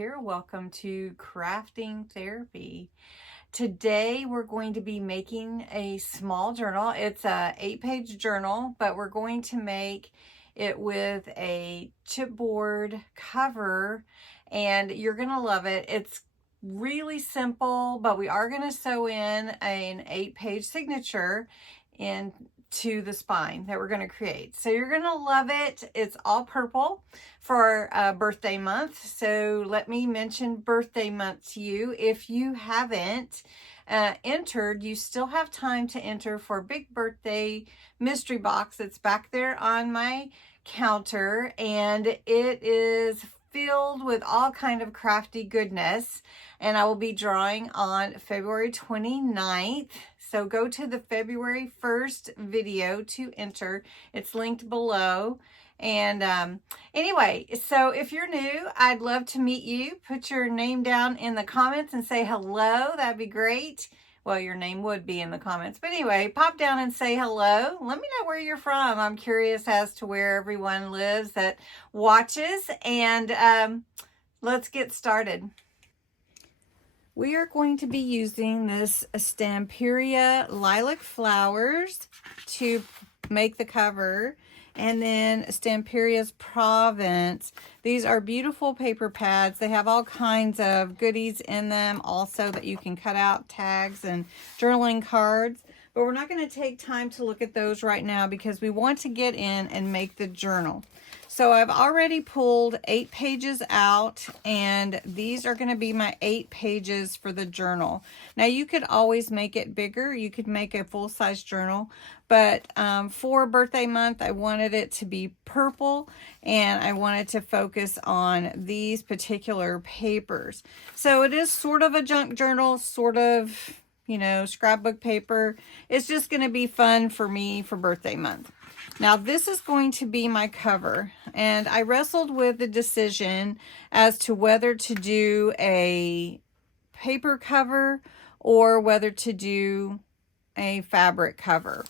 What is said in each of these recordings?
here. Welcome to Crafting Therapy. Today we're going to be making a small journal. It's a 8-page journal, but we're going to make it with a chipboard cover, and you're going to love it. It's really simple, but we are going to sew in an 8-page signature into the spine that we're going to create. So you're going to love it. It's all purple for birthday month. So let me mention birthday month to you. If you haven't entered, you still have time to enter for big birthday mystery box that's back there on my counter, and it is filled with all kind of crafty goodness, and I will be drawing on February 29th. So go to the February 1st video to enter. It's linked below. And anyway, so if you're new, I'd love to meet you. Put your name down in the comments and say hello. That'd be great. Well, your name would be in the comments. But anyway, pop down and say hello. Let me know where you're from. I'm curious as to where everyone lives that watches. And let's get started. We are going to be using this Stamperia lilac flowers to make the cover. And then Stamperia's Provence. These are beautiful paper pads. They have all kinds of goodies in them also that you can cut out, tags and journaling cards. But we're not going to take time to look at those right now because we want to get in and make the journal. So I've already pulled 8 pages out, and these are going to be my 8 pages for the journal. Now you could always make it bigger. You could make a full-size journal, but for birthday month, I wanted it to be purple, and I wanted to focus on these particular papers. So it is sort of a junk journal, sort of, you know, scrapbook paper. It's just going to be fun for me for birthday month. Now this is going to be my cover, and I wrestled with the decision as to whether to do a paper cover or whether to do a fabric cover.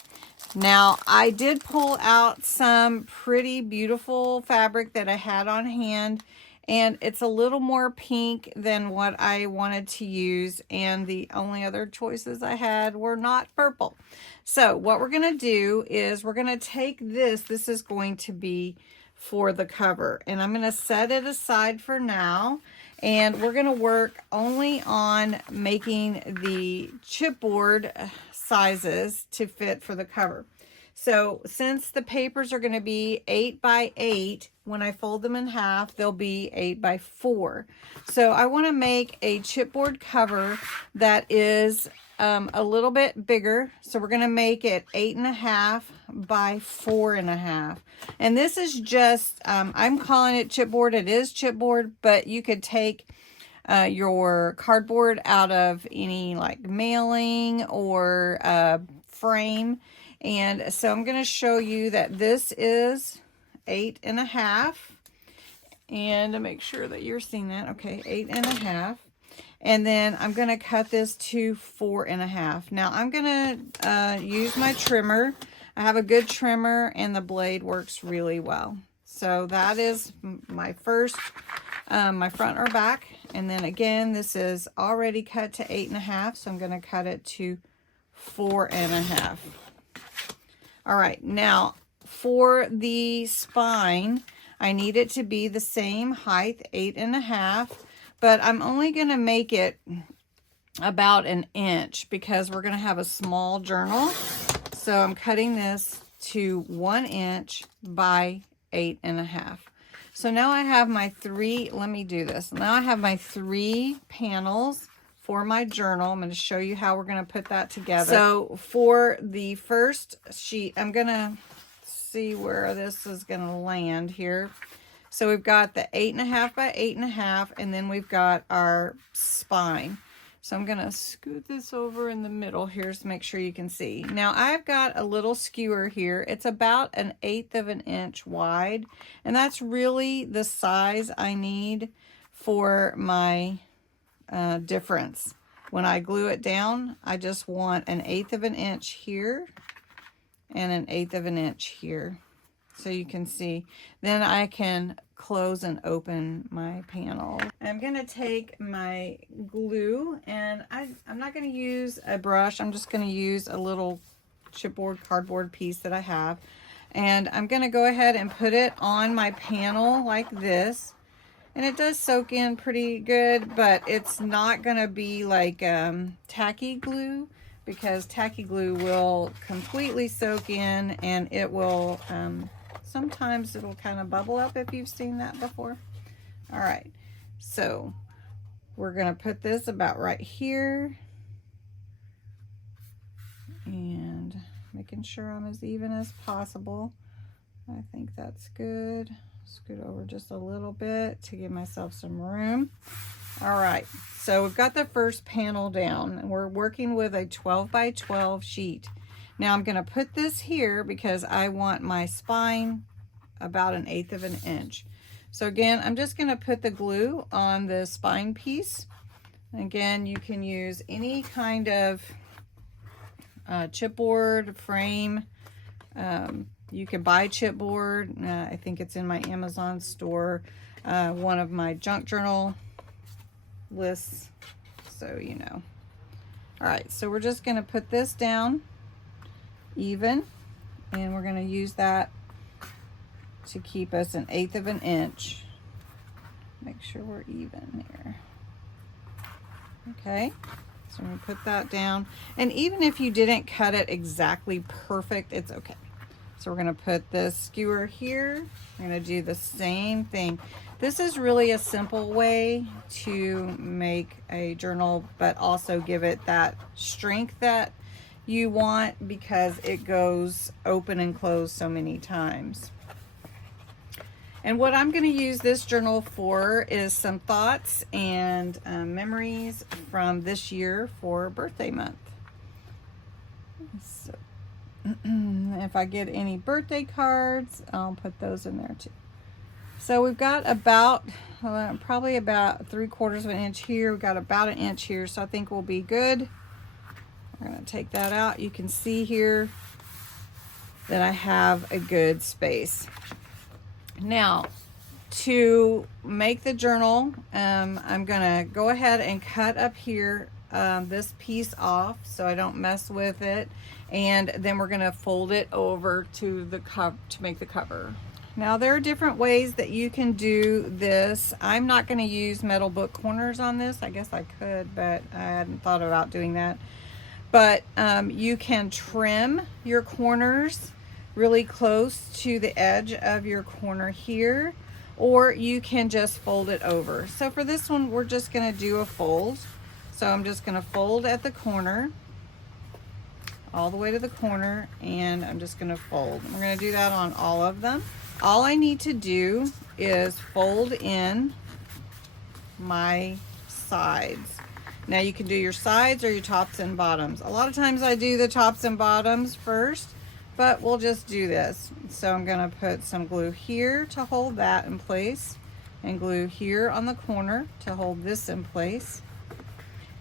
Now I did pull out some pretty beautiful fabric that I had on hand, and it's a little more pink than what I wanted to use, and the only other choices I had were not purple. So what we're going to do is we're going to take this. This is going to be for the cover, and I'm going to set it aside for now, and we're going to work only on making the chipboard sizes to fit for the cover. So since the papers are going to be 8 by 8, when I fold them in half, they'll be 8 by 4. So I want to make a chipboard cover that is a little bit bigger. So we're going to make it 8.5 by 4.5. And this is just, I'm calling it chipboard. It is chipboard, but you could take your cardboard out of any like mailing or frame. And so I'm going to show you that this is 8.5, and to make sure that you're seeing that. Okay, 8.5, and then I'm going to cut this to 4.5. Now I'm going to use my trimmer. I have a good trimmer, and the blade works really well. So that is my first, my front or back, and then again this is already cut to 8.5, so I'm going to cut it to 4.5. All right, now for the spine, I need it to be the same height, 8.5, but I'm only going to make it about 1 inch because we're going to have a small journal. So I'm cutting this to 1 inch by 8.5. So now I have my 3, let me do this. Now I have my 3 panels for my journal. I'm going to show you how we're going to put that together. So for the first sheet, I'm going to see where this is going to land here. So we've got the 8.5 by 8.5, and then we've got our spine. So I'm going to scoot this over in the middle here to make sure you can see. Now I've got a little skewer here. It's about 1/8 of an inch wide, and that's really the size I need for my difference. When I glue it down, I just want 1/8 of an inch here and 1/8 of an inch here, so you can see. Then I can close and open my panel. I'm going to take my glue, and I'm not going to use a brush. I'm just going to use a little chipboard cardboard piece that I have. And I'm going to go ahead and put it on my panel like this. And it does soak in pretty good, but it's not going to be like tacky glue, because tacky glue will completely soak in, and it will, sometimes it'll kind of bubble up, if you've seen that before. All right, so we're going to put this about right here. And making sure I'm as even as possible. I think that's good. Scoot over just a little bit to give myself some room. All right, so we've got the first panel down, and we're working with a 12 by 12 sheet. Now I'm going to put this here because I want my spine about 1/8 of an inch. So again, I'm just going to put the glue on the spine piece. Again, you can use any kind of chipboard frame. You can buy chipboard. I think it's in my Amazon store. One of my junk journal lists, so you know. All right, so we're just going to put this down even, and we're going to use that to keep us 1/8 of an inch. Make sure we're even here. Okay. So I'm going to put that down. And even if you didn't cut it exactly perfect, it's okay. So we're going to put this skewer here. We're going to do the same thing. This is really a simple way to make a journal, but also give it that strength that you want, because it goes open and closed so many times. And what I'm going to use this journal for is some thoughts and memories from this year for birthday month. So, if I get any birthday cards, I'll put those in there too. So we've got about, probably about 3/4 of an inch here. We've got about 1 inch here, so I think we'll be good. We're going to take that out. You can see here that I have a good space. Now, to make the journal, I'm going to go ahead and cut up here this piece off so I don't mess with it, and then we're going to fold it over to the cover to make the cover. Now, there are different ways that you can do this. I'm not going to use metal book corners on this. I guess I could, but I hadn't thought about doing that. But you can trim your corners really close to the edge of your corner here, or you can just fold it over. So for this one, we're just going to do a fold. So I'm just going to fold at the corner, all the way to the corner, and I'm just going to fold. We're going to do that on all of them. All I need to do is fold in my sides. Now you can do your sides or your tops and bottoms. A lot of times I do the tops and bottoms first, but we'll just do this. So I'm going to put some glue here to hold that in place, and glue here on the corner to hold this in place.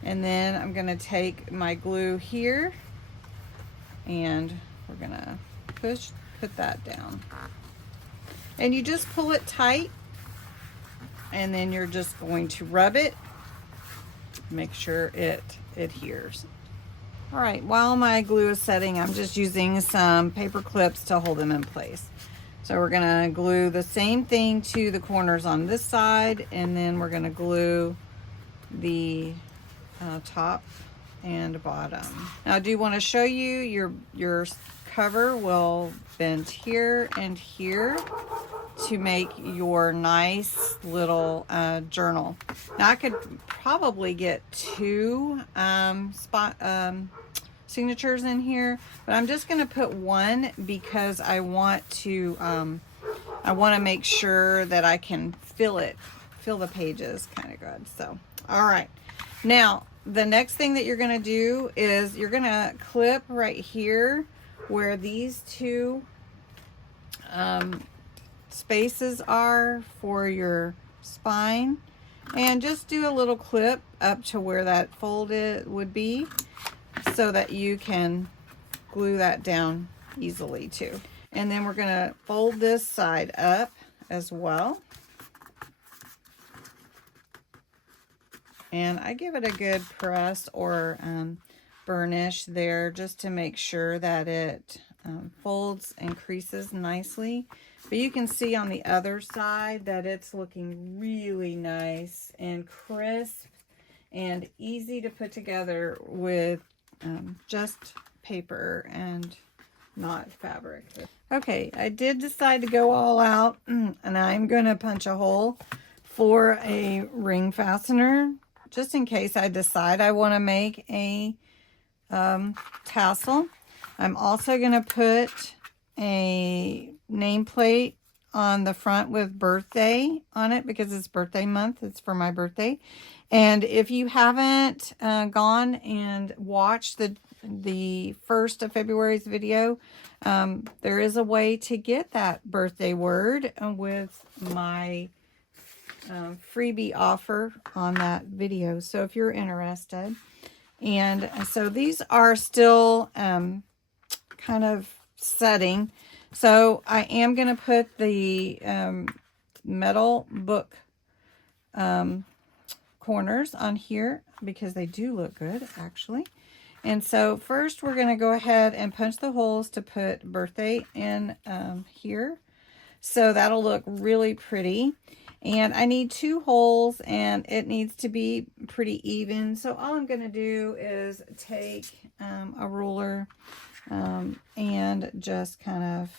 And then I'm going to take my glue here, and we're going to put that down. And you just pull it tight, and then you're just going to rub it, make sure it adheres. All right, while my glue is setting, I'm just using some paper clips to hold them in place. So we're gonna glue the same thing to the corners on this side, and then we're gonna glue the top and bottom. Now I do want to show you your cover will bend here and here to make your nice little journal. Now I could probably get 2 signatures in here, but I'm just going to put 1 because I want to make sure that I can fill the pages kind of good. So, all right. Now, the next thing that you're going to do is you're going to clip right here where these 2 spaces are for your spine, and just do a little clip up to where that fold would be, so that you can glue that down easily too. And then we're going to fold this side up as well. And I give it a good press or burnish there just to make sure that it folds and creases nicely. But you can see on the other side that it's looking really nice and crisp and easy to put together with just paper and not fabric. Okay, I did decide to go all out, and I'm going to punch a hole for a ring fastener, just in case I decide I want to make a tassel. I'm also going to put a nameplate on the front with birthday on it because it's birthday month. It's for my birthday. And if you haven't gone and watched the 1st of February's video, there is a way to get that birthday word with my freebie offer on that video. So if you're interested. And so these are still kind of setting. So I am going to put the metal book corners on here because they do look good actually. And so first we're going to go ahead and punch the holes to put birthday in here. So that'll look really pretty. And I need 2 holes and it needs to be pretty even. So all I'm going to do is take a ruler and just kind of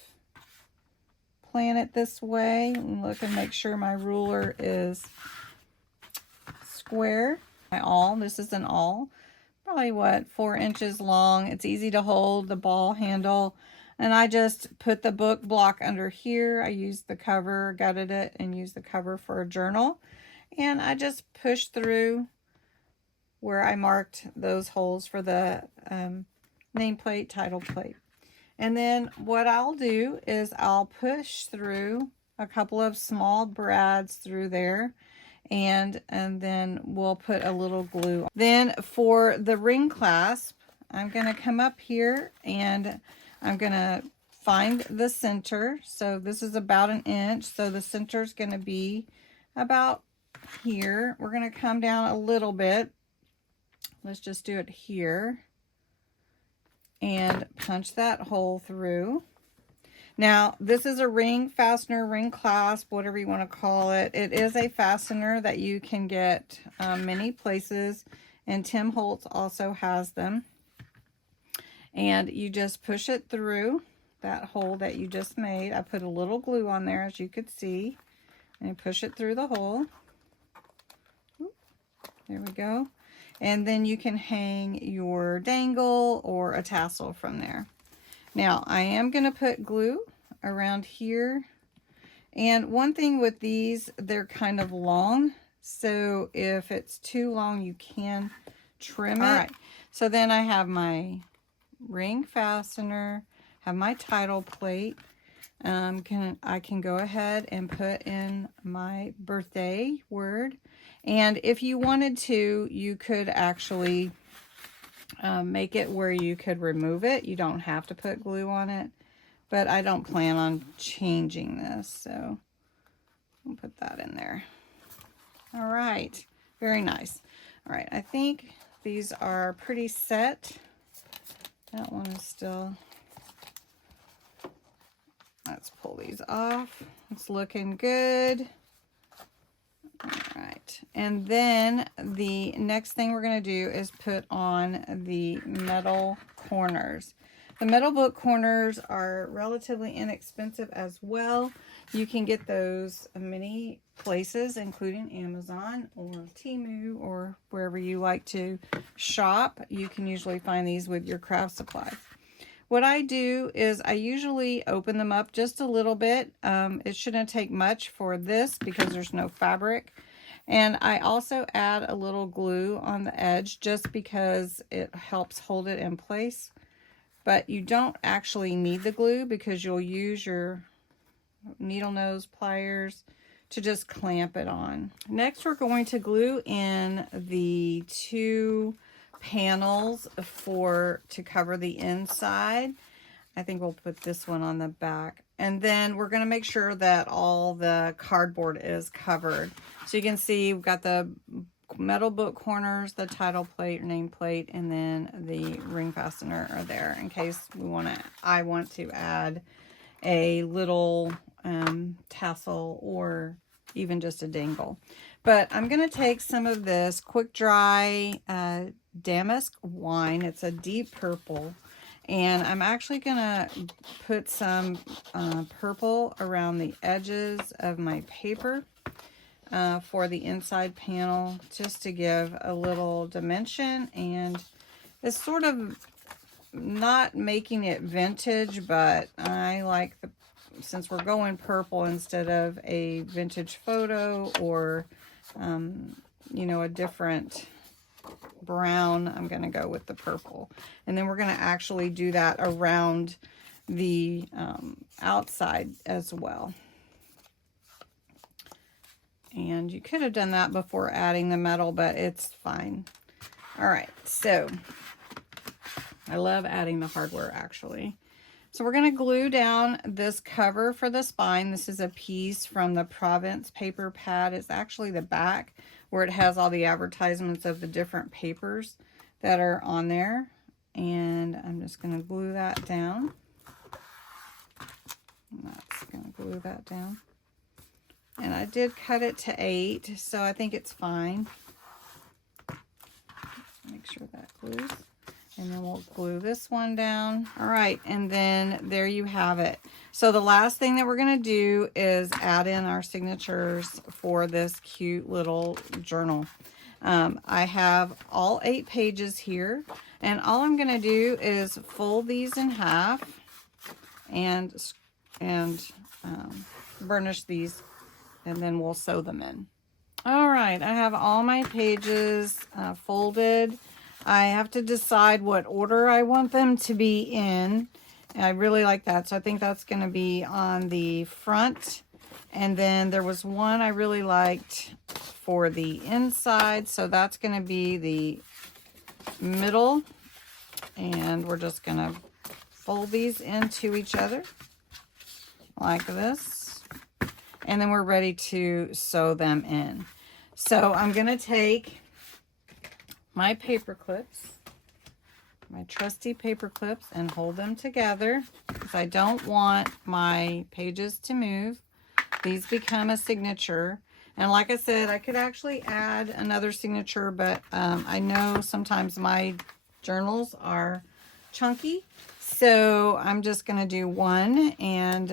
plan it this way and look and make sure my ruler is square. This is an awl, probably what, 4 inches long. It's easy to hold, the ball handle. And I just put the book block under here. I used the cover, gutted it, and used the cover for a journal. And I just pushed through where I marked those holes for the nameplate, title plate. And then what I'll do is I'll push through a couple of small brads through there. And then we'll put a little glue. Then for the ring clasp, I'm going to come up here and I'm going to find the center. So this is about 1 inch. So the center is going to be about here. We're going to come down a little bit. Let's just do it here. And punch that hole through. Now, this is a ring fastener, ring clasp, whatever you want to call it. It is a fastener that you can get many places. And Tim Holtz also has them. And you just push it through that hole that you just made. I put a little glue on there, as you could see. And push it through the hole. There we go. And then you can hang your dangle or a tassel from there. Now, I am going to put glue around here. And one thing with these, they're kind of long. So if it's too long, you can trim it. All right. So then I have my ring fastener, have my title plate. I can go ahead and put in my birthday word. And if you wanted to, you could actually make it where you could remove it. You don't have to put glue on it, but I don't plan on changing this, so I'll put that in there. All right, very nice. All right, I think these are pretty set. That one is still, let's pull these off. It's looking good. All right, and then the next thing we're going to do is put on the metal corners. The metal book corners are relatively inexpensive as well. You can get those many places, including Amazon or Temu or wherever you like to shop. You can usually find these with your craft supplies. What I do is I usually open them up just a little bit. It shouldn't take much for this because there's no fabric. And I also add a little glue on the edge just because it helps hold it in place. But you don't actually need the glue because you'll use your needle nose pliers to just clamp it on. Next, we're going to glue in the 2 panels to cover the inside. I think we'll put this one on the back. And then we're going to make sure that all the cardboard is covered. So you can see we've got the metal book corners, the title plate or name plate, and then the ring fastener are there in case I want to add a little tassel or even just a dangle. But I'm going to take some of this quick dry damask wine. It's a deep purple. And I'm actually going to put some purple around the edges of my paper for the inside panel, just to give a little dimension. And it's sort of not making it vintage, but I like since we're going purple instead of a vintage photo or you know, a different brown, I'm going to go with the purple. And then we're going to actually do that around the outside as well. And you could have done that before adding the metal, but it's fine. All right, so I love adding the hardware actually. So we're going to glue down this cover for the spine. This is a piece from the Provence paper pad. It's actually the back where it has all the advertisements of the different papers that are on there. And I'm just going to glue that down. And that's going to glue that down. And I did cut it to 8, so I think it's fine. Make sure that glues. And then we'll glue this one down. All right, and then there you have it. So the last thing that we're going to do is add in our signatures for this cute little journal. I have all 8 pages here, and all I'm going to do is fold these in half and burnish these, and then we'll sew them in. All right, I have all my pages folded. I have to decide what order I want them to be in. And I really like that. So I think that's going to be on the front. And then there was one I really liked for the inside. So that's going to be the middle. And we're just going to fold these into each other like this. And then we're ready to sew them in. So I'm going to take my paper clips, my trusty paper clips, and hold them together because I don't want my pages to move. These become a signature. And like I said, I could actually add another signature, but I know sometimes my journals are chunky. So I'm just going to do one, and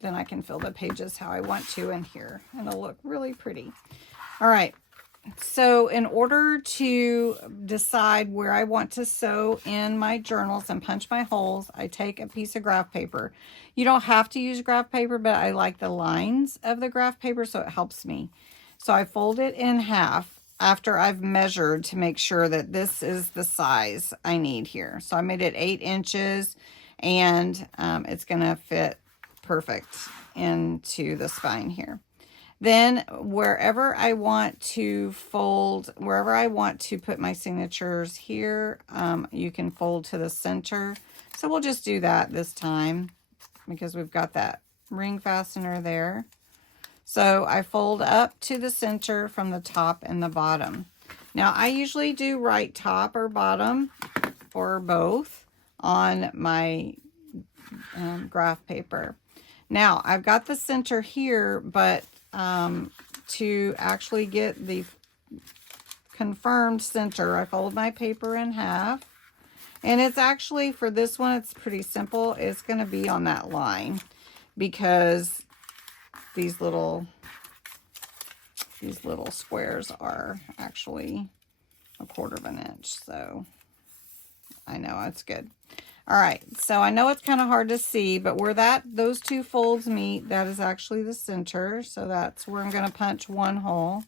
then I can fill the pages how I want to in here. And it'll look really pretty. All right. So in order to decide where I want to sew in my journals and punch my holes, I take a piece of graph paper. You don't have to use graph paper, but I like the lines of the graph paper, so it helps me. So I fold it in half after I've measured to make sure that this is the size I need here. So I made it 8 inches, and it's going to fit perfect into the spine here. Then wherever I want to fold, wherever I want to put my signatures here, you can fold to the center. So we'll just do that this time because we've got that ring fastener there. So I fold up to the center from the top and the bottom. Now I usually do right top or bottom or both on my graph paper. Now I've got the center here, but to actually get the confirmed center, I fold my paper in half, and it's actually, for this one, it's pretty simple. It's going to be on that line because these little squares are actually 1/4 of an inch, so I know it's good. All right, so I know it's kind of hard to see, but where those 2 folds meet, that is actually the center. So that's where I'm going to punch 1 hole.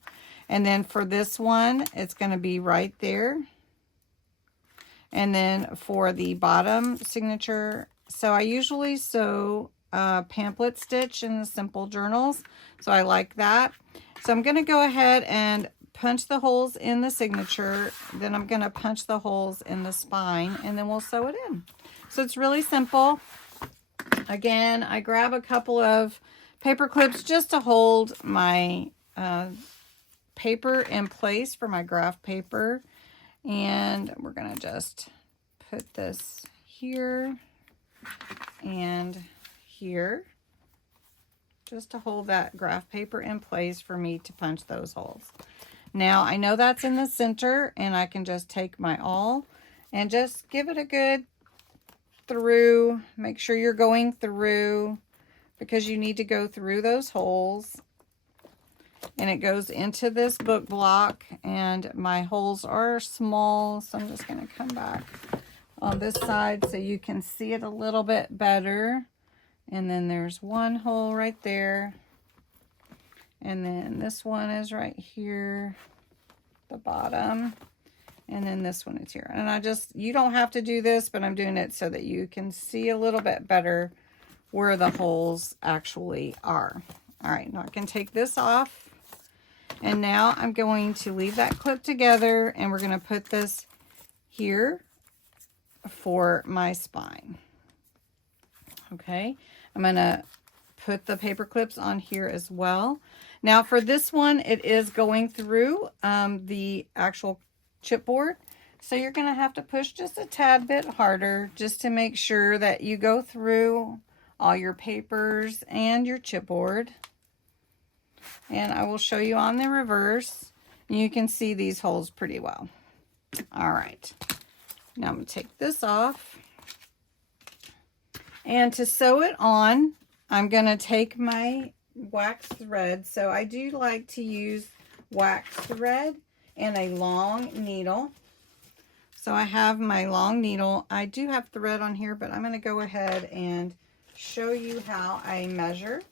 And then for this one, it's going to be right there. And then for the bottom signature, so I usually sew pamphlet stitch in the simple journals. So I like that. So I'm going to go ahead and punch the holes in the signature. Then I'm going to punch the holes in the spine, and then we'll sew it in. So it's really simple. Again, I grab a couple of paper clips just to hold my paper in place for my graph paper. And we're going to just put this here and here, just to hold that graph paper in place for me to punch those holes. Now I know that's in the center, and I can just take my awl and just give it a good through. Make sure you're going through, because you need to go through those holes. And it goes into this book block, and my holes are small, so I'm just going to come back on this side so you can see it a little bit better. And then there's one hole right there, and then this one is right here, the bottom, and then this one is here. And you don't have to do this, but I'm doing it so that you can see a little bit better where the holes actually are. All right, now I can take this off. And now I'm going to leave that clip together, and we're going to put this here for my spine. Okay, I'm going to put the paper clips on here as well. Now for this one, it is going through the actual chipboard. So you're going to have to push just a tad bit harder just to make sure that you go through all your papers and your chipboard. And I will show you on the reverse. You can see these holes pretty well. All right. Now I'm going to take this off. And to sew it on, I'm going to take my wax thread. So I do like to use wax thread and a long needle. So I have my long needle. I do have thread on here, but I'm going to go ahead and show you how I measure.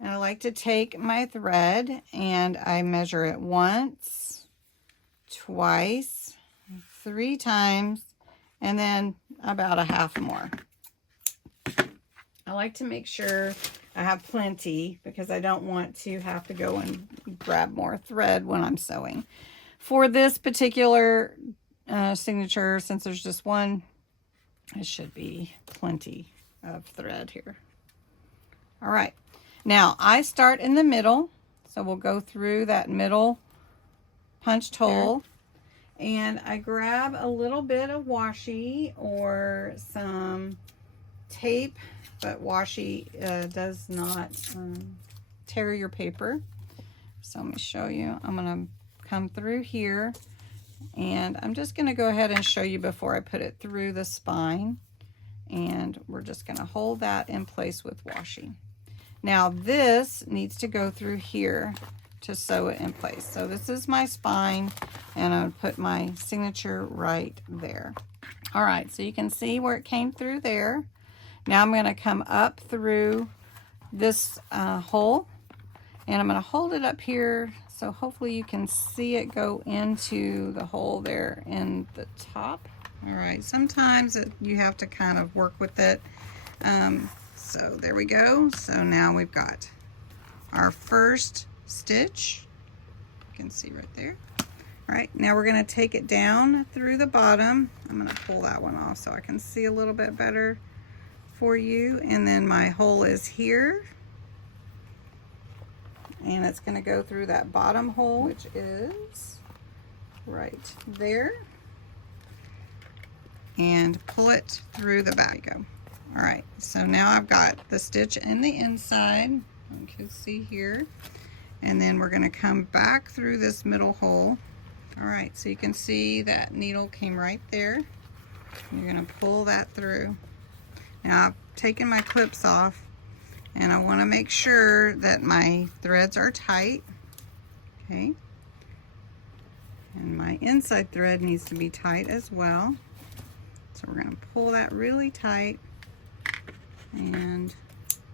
And I like to take my thread and I measure it once, twice, 3 times, and then about a half more. I like to make sure I have plenty because I don't want to have to go and grab more thread when I'm sewing. For this particular signature, since there's just one, it should be plenty of thread here. All right. Now, I start in the middle, so we'll go through that middle punched hole, and I grab a little bit of washi or some tape, but washi does not tear your paper. So let me show you. I'm going to come through here, and I'm just going to go ahead and show you before I put it through the spine, and we're just going to hold that in place with washi. Now this needs to go through here to sew it in place. So this is my spine, and I'll put my signature right there. All right, so you can see where it came through there. Now I'm going to come up through this hole, and I'm going to hold it up here so hopefully you can see it go into the hole there in the top. All right, sometimes you have to kind of work with it. So there we go. So now we've got our first stitch. You can see right there. All right, now we're going to take it down through the bottom. I'm going to pull that one off so I can see a little bit better for you. And then my hole is here. And it's going to go through that bottom hole, which is right there. And pull it through the back. Go. All right, so now I've got the stitch in the inside, you can see here, and then we're going to come back through this middle hole. All right, so you can see that needle came right there. You're going to pull that through. Now I've taken my clips off, and I want to make sure that my threads are tight. Okay, and my inside thread needs to be tight as well. So we're going to pull that really tight. And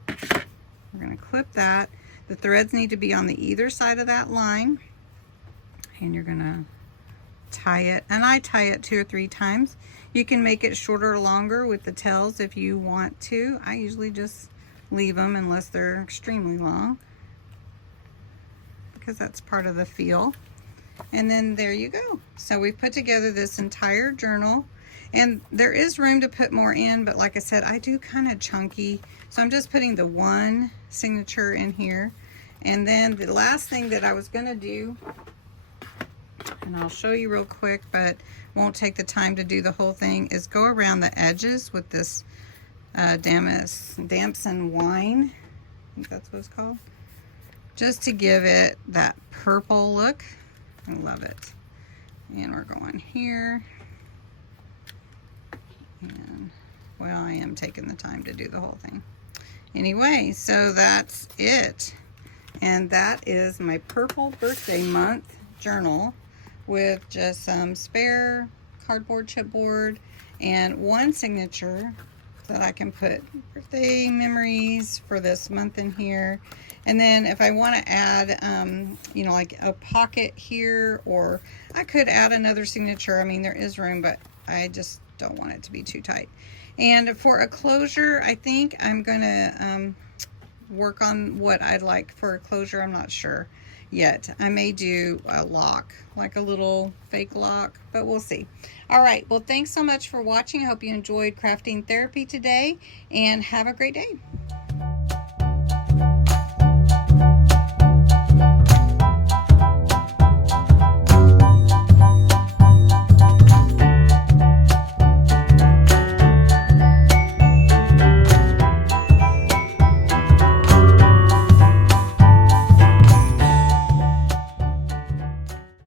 we're going to clip that. The threads need to be on the either side of that line, and you're going to tie it, and I tie it 2 or 3 times. You can make it shorter or longer with the tails if you want to. I usually just leave them unless they're extremely long, because that's part of the feel. And then there you go. So we've put together this entire journal. And there is room to put more in, but like I said, I do kind of chunky. So I'm just putting the one signature in here. And then the last thing that I was going to do, and I'll show you real quick, but won't take the time to do the whole thing, is go around the edges with this Damson Wine. I think that's what it's called. Just to give it that purple look. I love it. And we're going here. And, well, I am taking the time to do the whole thing. Anyway, so that's it. And that is my purple birthday month journal with just some spare cardboard, chipboard, and one signature that I can put birthday memories for this month in here. And then if I want to add, you know, like a pocket here, or I could add another signature. I mean, there is room, but I just don't want it to be too tight. And for a closure, I think I'm going to work on what I'd like for a closure. I'm not sure yet. I may do a lock, like a little fake lock, but we'll see. All right, well, thanks so much for watching. I hope you enjoyed Crafting Therapy today, and have a great day.